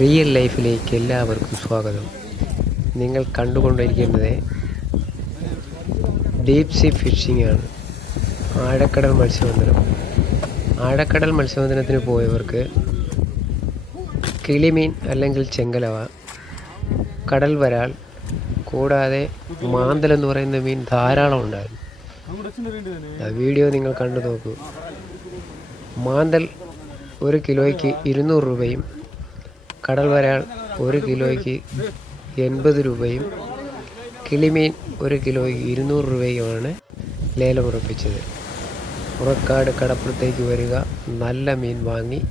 Real ലൈഫിലേക്ക് എല്ലാവർക്കും സ്വാഗതം. നിങ്ങൾ കണ്ടുകൊണ്ടിരിക്കുന്നത് ഡീപ് സീ ഫിഷിംഗ് ആണ്. ആഴക്കടൽ മത്സ്യബന്ധനം. ആഴക്കടൽ മത്സ്യബന്ധനത്തിന് പോയവർക്ക് കിളിമീൻ അല്ലെങ്കിൽ ചെങ്കലവ, കടൽ വരാൽ കൂടാതെ മാന്തൽ എന്ന് പറയുന്ന മീൻ ധാരാളം ഉണ്ടായിരുന്നു. ആ വീഡിയോ നിങ്ങൾ കണ്ടു നോക്കൂ. മാന്തൽ 1 കിലോയ്ക്ക് 200 രൂപയും കടൽ വരാൽ 1 കിലോയ്ക്ക് 80 രൂപയും കിളിമീൻ 1 കിലോയ്ക്ക് 200 രൂപയുമാണ് ലേലമുറപ്പിച്ചത്. പുറക്കാട് കടപ്പുറത്തേക്ക് വരിക, നല്ല മീൻ വാങ്ങി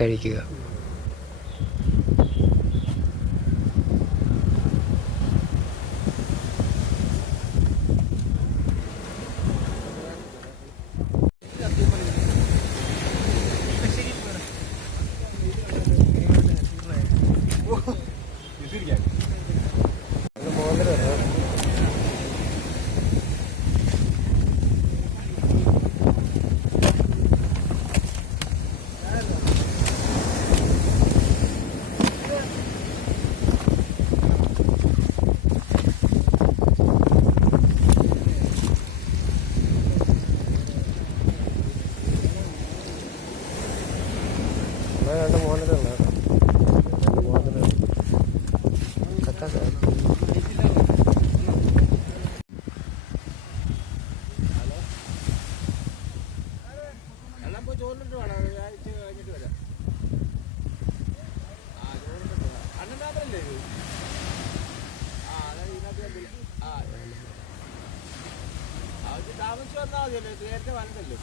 കഴിക്കുക. രണ്ട് മോഡലുണ്ട്. താമസിച്ച് വന്നാൽ മതിയല്ലോ, നേരത്തെ വന്നല്ലോ.